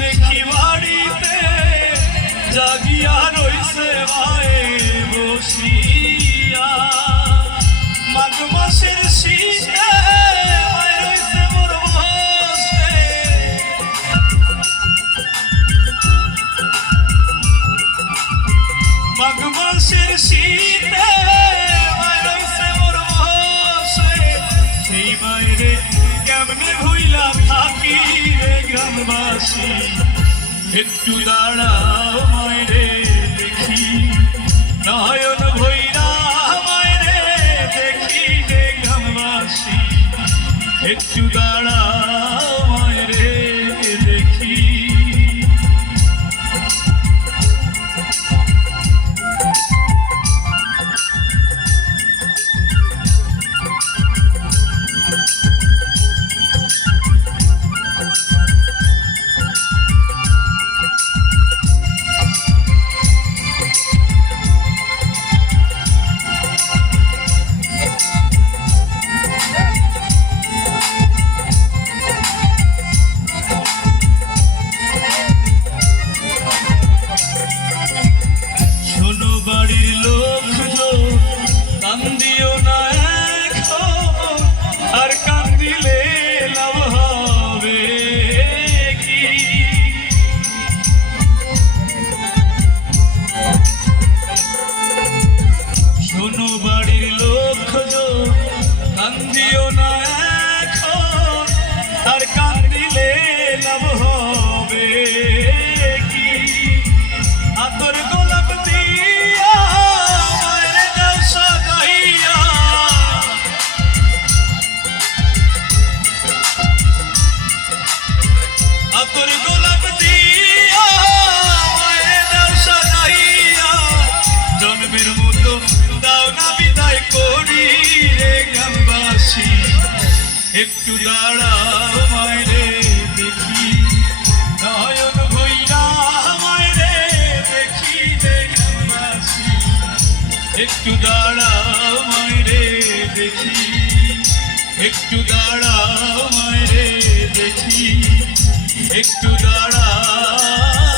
দেখি বাড়িতে জাগিয়া রইছে মায়ে বসিয়া মাঘ মাসের শীতে মায়ে রইছে মোর বসে মাঘ মাসের শীতে মায়ে রইছে মোর বসে সেই মায়েরে কেমনে ভুইলা থাকি রে গ্রামবাসী একটু দাঁড়াও মায়েরে দেখি নয়ন ভৈরা মায়েরে দেখি রে গ্রামবাসী একটু দাঁড়াও মায়েরে দেখি বাড়ির লোকজন কান্দিও না এখন আর কান্দিলে লাভ হবে কি শোনো বাড়ির লোকজন কান্দিও না এখন আর কান্দিলে লাভ হবে কি আতর গোলাপ দিয়া মায়ের দাও সাজাইয়া আতর গোলাপ দিয়া মায়ের দাও সাজাইয়া জন্মের মতো দাও না বিদায় করি রে গ্রামবাসী একটু দাঁড়াও মায়েরে দেখি নয়ন ভৈরা মায়েরে দেখি রে গ্রামবাসী একটু দাঁড়াও মায়েরে দেখি একটু দাঁড়াও মায়েরে দেখি একটু দাঁড়াও